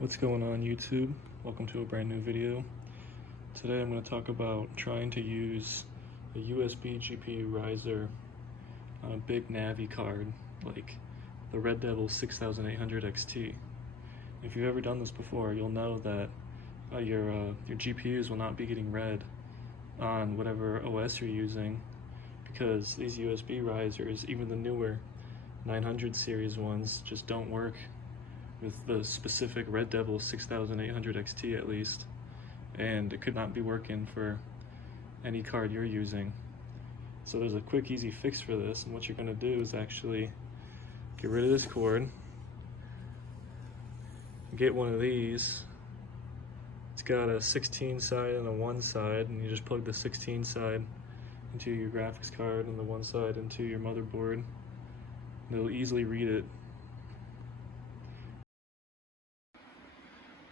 What's going on YouTube? Welcome to a brand new video. Today I'm going to talk about trying to use a USB GPU riser on a Big NAVI card like the Red Devil 6800 XT. If you've ever done this before, you'll know that your GPUs will not be getting read on whatever OS you're using, because these USB risers, even the newer 900 series ones, just don't work with the specific Red Devil 6800 XT at least, and it could not be working for any card you're using. So there's a quick easy fix for this, and what you're going to do is actually get rid of this cord, get one of these. It's got a 16 side and a 1 side, and you just plug the 16 side into your graphics card and the 1 side into your motherboard, and it'll easily read it.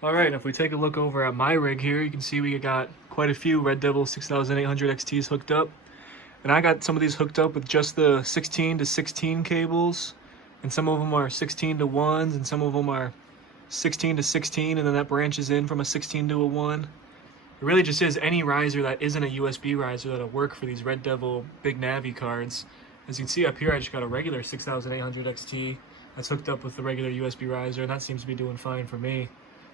Alright, if we take a look over at my rig here, you can see we got quite a few Red Devil 6800 XTs hooked up. And I got some of these hooked up with just the 16 to 16 cables, and some of them are 16 to 1s, and some of them are 16 to 16, and then that branches in from a 16 to a 1. It really just is any riser that isn't a USB riser that'll work for these Red Devil Big NAVI cards. As you can see up here, I just got a regular 6800 XT that's hooked up with the regular USB riser, and that seems to be doing fine for me.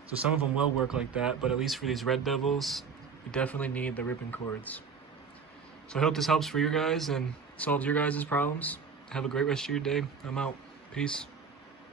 So some of them will work like that, but at least for these Red Devils, you definitely need the ribbon cords. So I hope this helps for you guys and solves your guys' problems. Have a great rest of your day. I'm out. Peace.